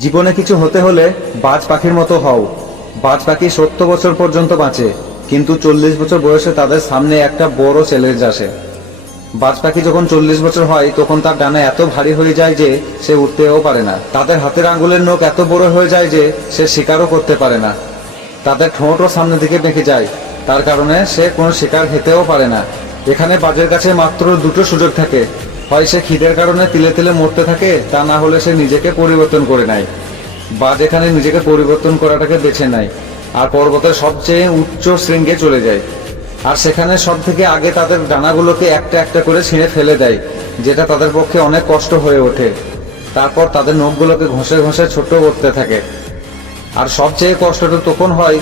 জীবনে কিছু হতে হলে বাজ পাখির মতো হও। বাজ পাখি 70 বছর পর্যন্ত বাঁচে, কিন্তু 40 বছর বয়সে তাদের সামনে একটা বড় চ্যালেঞ্জ আসে। বাজ পাখি যখন 40 বছর হয় তখন তার ডানা এত ভারী হয়ে যায় যে সে উঠতেও পারে না। তাদের হাতের আঙ্গুলের নখ এত বড় হয়ে যায় যে সে শিকারও করতে পারে না। তাদের ঠোঁটও সামনের দিকে বেঁকে যায়, তার কারণে সে কোনো শিকার খেতেও পারে না। এখানে বাজের কাছে মাত্র দুটো সুযোগ থাকে, হয় সে খিদের কারণে তিলে তিলে মরতে থাকে, তা না হলে সে নিজেকে পরিবর্তন করে নেয়। বাজ এখানে নিজেকে পরিবর্তন করাটাকে বেছে নেয় আর পর্বতের সবচেয়ে উচ্চ শৃঙ্গে চলে যায়। আর সেখানে সব থেকে আগে তাদের ডানাগুলোকে একটা একটা করে ছিঁড়ে ফেলে দেয়, যেটা তাদের পক্ষে অনেক কষ্ট হয়ে ওঠে। তারপর তাদের নখগুলোকে ঘষে ঘষে ছোট করতে থাকে। আর সবচেয়ে কষ্টটা তখন হয়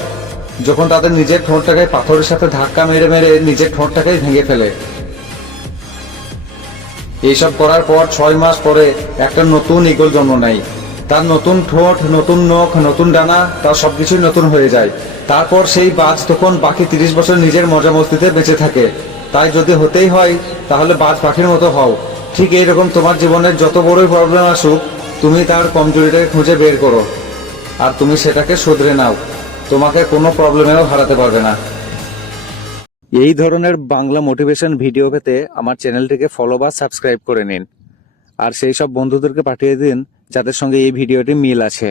যখন তাদের নিজের ঠোঁটটাকে পাথরের সাথে ধাক্কা মেরে মেরে নিজের ঠোঁটটাকেই ভেঙে ফেলে। এইসব করার পর 6 মাস পরে একটা নতুন ঈগল জন্ম নেয়। তার নতুন ঠোঁট, নতুন নখ, নতুন ডানা, তার সবকিছুই নতুন হয়ে যায়। তারপর সেই বাজ তখন বাকি 30 বছর নিজের মজা মস্তিতে বেঁচে থাকে। তাই যদি হতেই হয় তাহলে বাজ পাখির মতো হও। ঠিক এইরকম তোমার জীবনের যত বড়ই প্রবলেম আসুক, তুমি তার কমজোরিটাকে খুঁজে বের করো আর তুমি সেটাকে শুধরে নাও। তোমাকে কোনো প্রবলেমেও হারাতে পারবে না। এই ধরনের বাংলা মোটিভেশন ভিডিও পেতে আমার চ্যানেলটিকে ফলো বা সাবস্ক্রাইব করে নিন আর সেই সব বন্ধুদেরকে পাঠিয়ে দিন যাদের সঙ্গে এই ভিডিওটি মিল আছে।